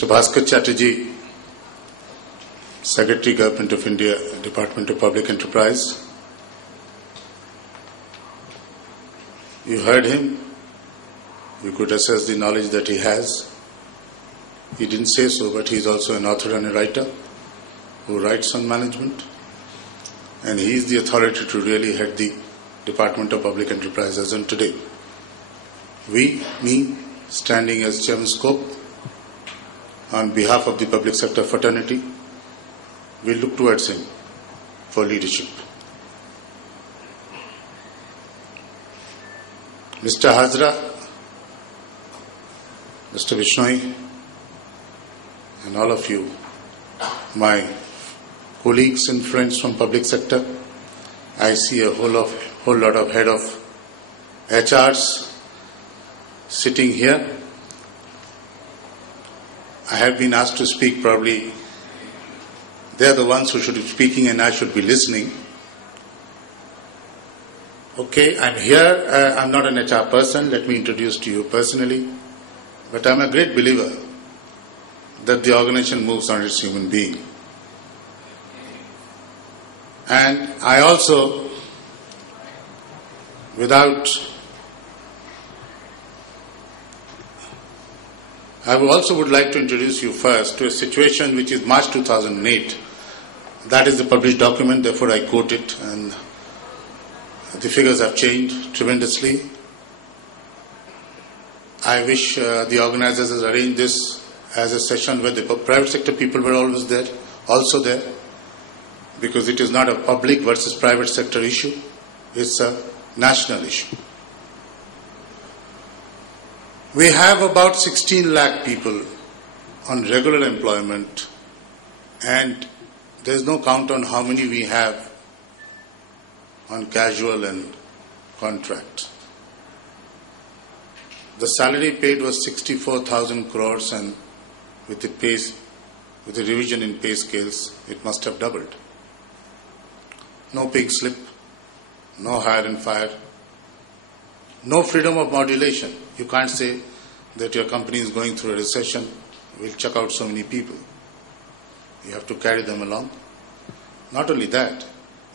Mr. Bhaskar Chatterjee, Secretary, Government of India, Department of Public Enterprise. You heard him. You could assess the knowledge that he has. He didn't say so, but he's also an author and a writer who writes on management. And he is the authority to really head the Department of Public Enterprise as on today. Me, standing as Chairman Scope, on behalf of the public sector fraternity, we look towards him for leadership. Mr. Hazra, Mr. Vishnoi, and all of you, my colleagues and friends from public sector, I see a whole lot of head of HRs sitting here. I have been asked to speak. Probably they are the ones who should be speaking and I should be listening. Okay, I'm here. I'm not an HR person. Let me introduce to you personally. But I'm a great believer that the organization moves on its human being. And I also, I would like to introduce you first to a situation which is March 2008. That is the published document, therefore I quote it, and the figures have changed tremendously. I wish the organizers had arranged this as a session where the private sector people were also there, because it is not a public versus private sector issue, it's a national issue. We have about 16 lakh people on regular employment, and there is no count on how many we have on casual and contract. The salary paid was 64,000 crores, and with the revision in pay scales, it must have doubled. No pink slip, no hire and fire, no freedom of modulation. You can't say that your company is going through a recession, we'll chuck out so many people. You have to carry them along. Not only that,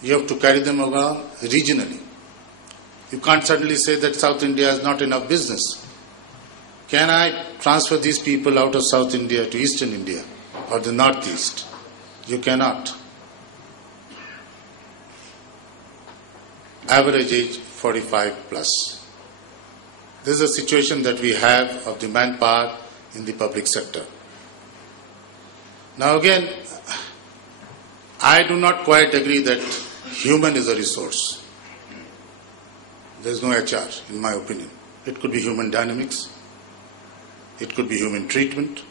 you have to carry them along regionally. You can't suddenly say that South India has not enough business. Can I transfer these people out of South India to Eastern India or the Northeast? You cannot. Average age 45 plus. This is a situation that we have of the manpower in the public sector. Now again, I do not quite agree that human is a resource. There is no HR, in my opinion. It could be human dynamics. It could be human treatment.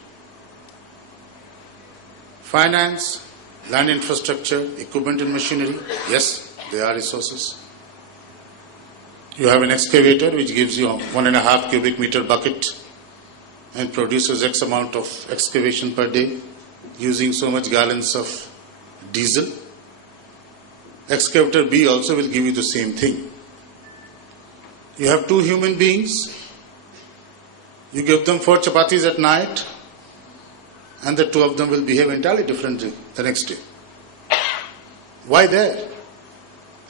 Finance, land infrastructure, equipment and machinery. Yes, they are resources. You have an excavator which gives you 1.5 cubic meter bucket and produces X amount of excavation per day using so much gallons of diesel. Excavator B also will give you the same thing. You have two human beings. You give them 4 chapatis at night and the two of them will behave entirely differently the next day. Why there?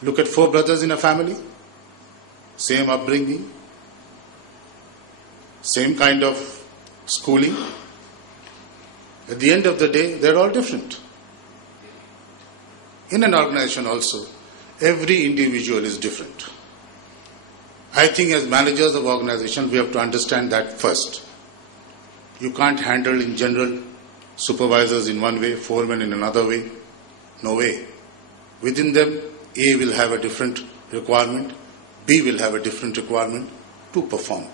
Look at 4 brothers in a family. Same upbringing, same kind of schooling. At the end of the day, they're all different. In an organization also, every individual is different. I think as managers of organization, we have to understand that first. You can't handle in general supervisors in one way, foremen in another way. No way. Within them, A will have a different requirement, B will have a different requirement to perform.